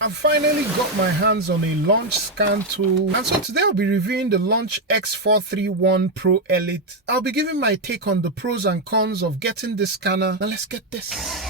I've finally got my hands on a launch scan tool, and so today I'll be reviewing the Launch X431 Pro Elite. I'll be giving my take on the pros and cons of getting this scanner. Now let's get this.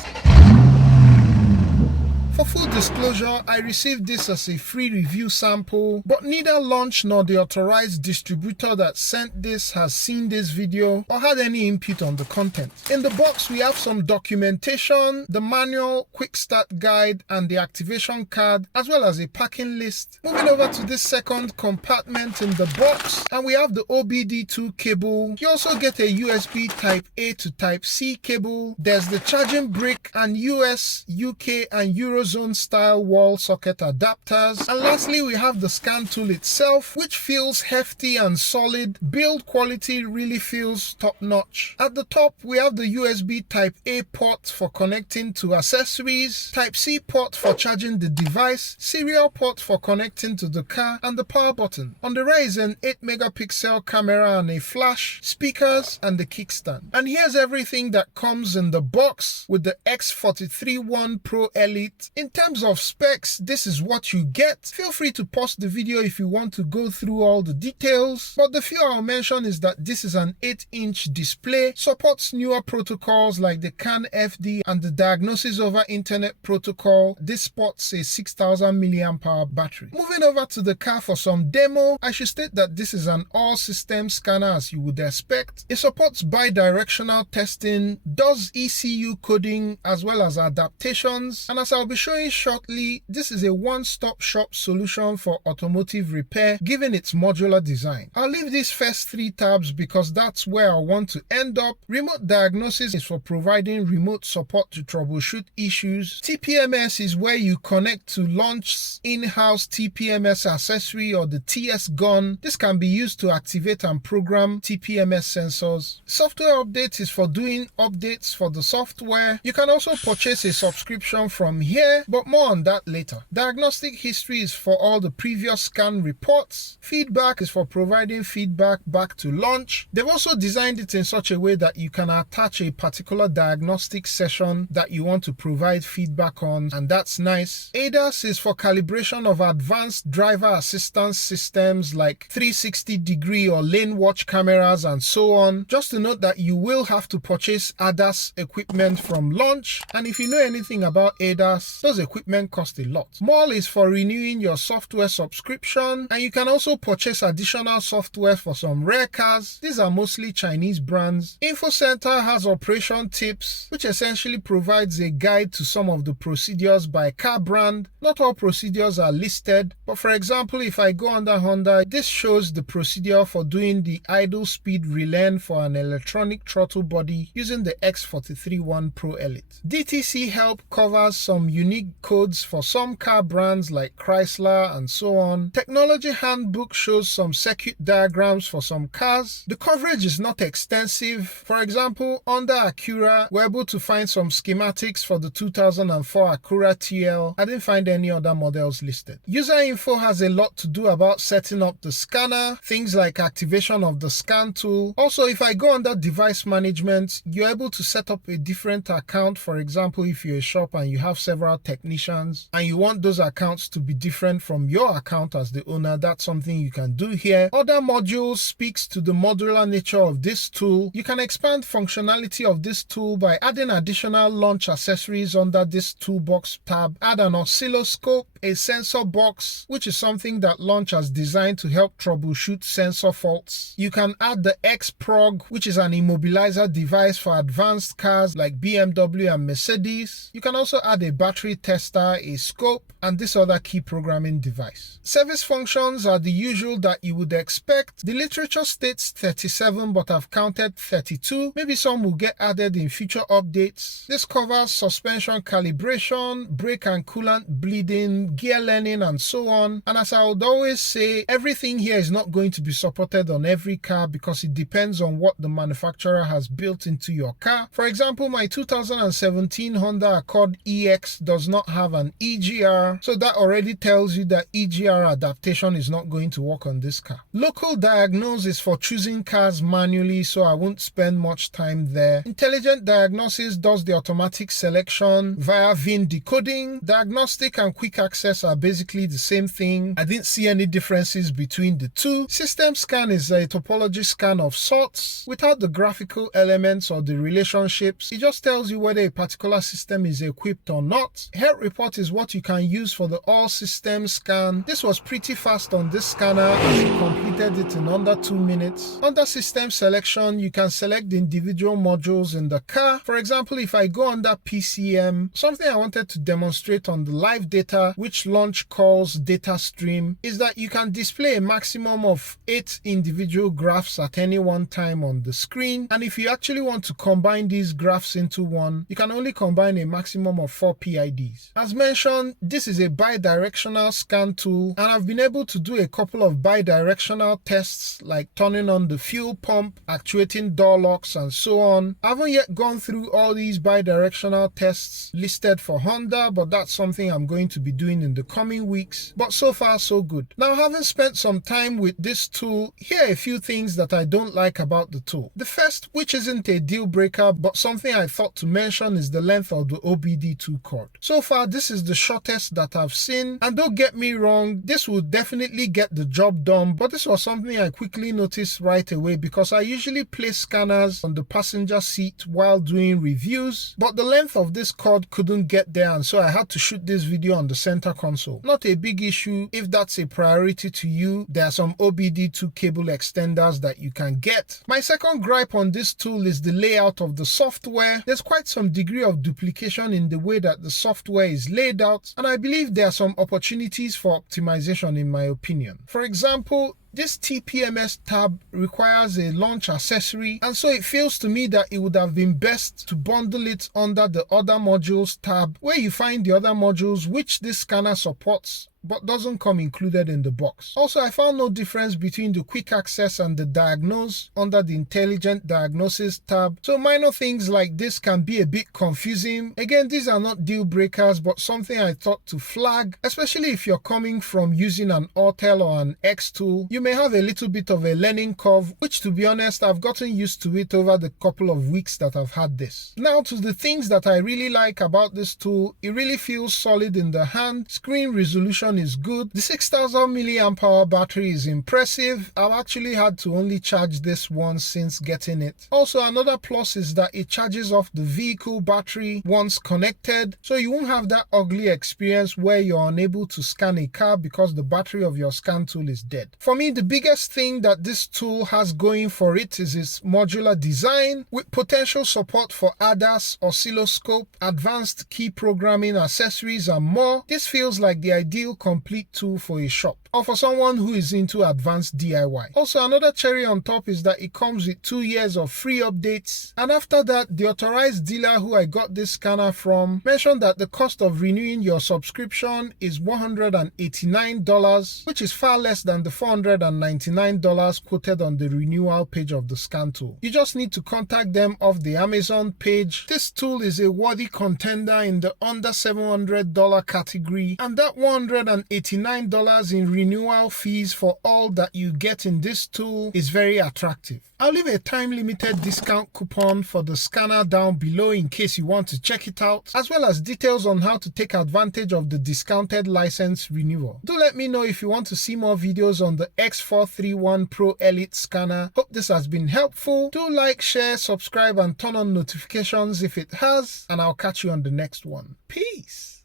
For full disclosure, I received this as a free review sample, but neither Launch nor the authorized distributor that sent this has seen this video or had any input on the content. In the box, we have some documentation, the manual, quick start guide, and the activation card, as well as a packing list. Moving over to this second compartment in the box, and we have the OBD2 cable. You also get a USB Type A to Type C cable. There's the charging brick and US, UK, and Eurozone style wall socket adapters. And lastly, we have the scan tool itself, which feels hefty and solid. Build quality really feels top notch. At the top, we have the USB Type A port for connecting to accessories, Type C port for charging the device, serial port for connecting to the car, and the power button. On the right is an 8 megapixel camera and a flash, speakers, and the kickstand. And here's everything that comes in the box with the X431 Pro Elite. In terms of specs, this is what you get. Feel free to pause the video if you want to go through all the details, but the few I'll mention is that this is an 8-inch display, supports newer protocols like the cont'd and the Diagnostics over Internet protocol. This sports a 6000 mAh battery. Moving over to the car for some demo, I should state that this is an all-system scanner as you would expect. It supports bidirectional testing, does ECU coding as well as adaptations, and as I'll be showing shortly, this is a one-stop shop solution for automotive repair given its modular design. I'll leave these first three tabs because that's where I want to end up. Remote diagnosis is for providing remote support to troubleshoot issues. TPMS is where you connect to Launch's in-house TPMS accessory or the TS gun. This can be used to activate and program TPMS sensors. Software updates is for doing updates for the software. You can also purchase a subscription from here, but more on that later. Diagnostic history is for all the previous scan reports. Feedback is for providing feedback back to Launch. They've also designed it in such a way that you can attach a particular diagnostic session that you want to provide feedback on, and that's nice. ADAS is for calibration of advanced driver assistance systems like 360-degree or lane watch cameras and so on. Just to note that you will have to purchase ADAS equipment from Launch, and if you know anything about ADAS, those equipment cost a lot. MOL is for renewing your software subscription, and you can also purchase additional software for some rare cars. These are mostly Chinese brands. Info Center has operation tips, which essentially provides a guide to some of the procedures by car brand. Not all procedures are listed, but for example, if I go under Honda, this shows the procedure for doing the idle speed relearn for an electronic throttle body using the X431 Pro Elite. DTC Help covers some unique codes for some car brands like Chrysler and so on. Technology Handbook shows some circuit diagrams for some cars. The coverage is not extensive. For example, under Acura, we're able to find some schematics for the 2004 Acura TL. I didn't find any other models listed. User info has a lot to do about setting up the scanner, things like activation of the scan tool. Also, if I go under device management, you're able to set up a different account. For example, if you're a shop and you have several technicians and you want those accounts to be different from your account as the owner, that's something you can do here. Other modules speaks to the modular nature of this tool. You can expand functionality of this tool by adding additional Launch accessories under this toolbox tab. Add an oscilloscope, a sensor box, which is something that Launch has designed to help troubleshoot sensor faults. You can add the X-Prog, which is an immobilizer device for advanced cars like BMW and Mercedes. You can also add a battery tester, a scope, and this other key programming device. Service functions are the usual that you would expect. The literature states 37, but I've counted 32. Maybe some will get added in future updates. This covers suspension calibration, brake and coolant bleeding, gear learning, and so on. And as I would always say, everything here is not going to be supported on every car because it depends on what the manufacturer has built into your car. For example, my 2017 Honda Accord EX does not have an EGR, so that already tells you that EGR adaptation is not going to work on this car. Local diagnose is for choosing cars manually, so I won't spend much time there. Intelligent diagnosis does the automatic selection via VIN decoding. Diagnostic and quick access access are basically the same thing. I didn't see any differences between the two. System scan is a topology scan of sorts without the graphical elements or the relationships. It just tells you whether a particular system is equipped or not. Health report is what you can use for the all system scan. This was pretty fast on this scanner as it completed it in under 2 minutes. Under system selection, you can select the individual modules in the car. For example, if I go under PCM, something I wanted to demonstrate on the Livedata, which Launch calls data stream, is that you can display a maximum of 8 individual graphs at any one time on the screen. And if you actually want to combine these graphs into one, you can only combine a maximum of 4 PIDs. As mentioned, this is a bidirectional scan tool, and I've been able to do a couple of bidirectional tests like turning on the fuel pump, actuating door locks, and so on. I haven't yet gone through all these bidirectional tests listed for Honda, but that's something I'm going to be doing in the coming weeks. But so far so good. Now, having spent some time with this tool, here are a few things that I don't like about the tool. The first, which isn't a deal breaker but something I thought to mention, is the length of the OBD2 cord. So far this is the shortest that I've seen, and don't get me wrong, this will definitely get the job done, but this was something I quickly noticed right away because I usually place scanners on the passenger seat while doing reviews, but the length of this cord couldn't get there, and so I had to shoot this video on the center console. Not a big issue if that's a priority to you. There are some OBD2 cable extenders that you can get. My second gripe on this tool is the layout of the software. There's quite some degree of duplication in the way that the software is laid out, and I believe there are some opportunities for optimization in my opinion. For example, this TPMS tab requires a launch accessory, and so it feels to me that it would have been best to bundle it under the other modules tab, where you find the other modules which this scanner supports but doesn't come included in the box. Also, I found no difference between the quick access and the diagnose under the intelligent diagnosis tab, so minor things like this can be a bit confusing. Again, these are not deal breakers, but something I thought to flag, especially if you're coming from using an Autel or an X tool. You may have a little bit of a learning curve, which to be honest, I've gotten used to it over the couple of weeks that I've had this. Now to the things that I really like about this tool. It really feels solid in the hand. Screen resolution is good. The 6000 milliamp hour battery is impressive. I've actually had to only charge this once since getting it. Also, another plus is that it charges off the vehicle battery once connected, so you won't have that ugly experience where you're unable to scan a car because the battery of your scan tool is dead. For me, the biggest thing that this tool has going for it is its modular design with potential support for ADAS, oscilloscope, advanced key programming accessories, and more. This feels like the ideal complete tool for a shop or for someone who is into advanced DIY. Also, another cherry on top is that it comes with 2 years of free updates, and after that, the authorized dealer who I got this scanner from mentioned that the cost of renewing your subscription is $189, which is far less than the $499 quoted on the renewal page of the scan tool. You just need to contact them off the Amazon page. This tool is a worthy contender in the under $700 category, and that $189 in renewal fees for all that you get in this tool is very attractive. I'll leave a time-limited discount coupon for the scanner down below in case you want to check it out, as well as details on how to take advantage of the discounted license renewal. Do let me know if you want to see more videos on the X431 Pro Elite scanner. Hope this has been helpful. Do like, share, subscribe, and turn on notifications if it has, and I'll catch you on the next one. Peace!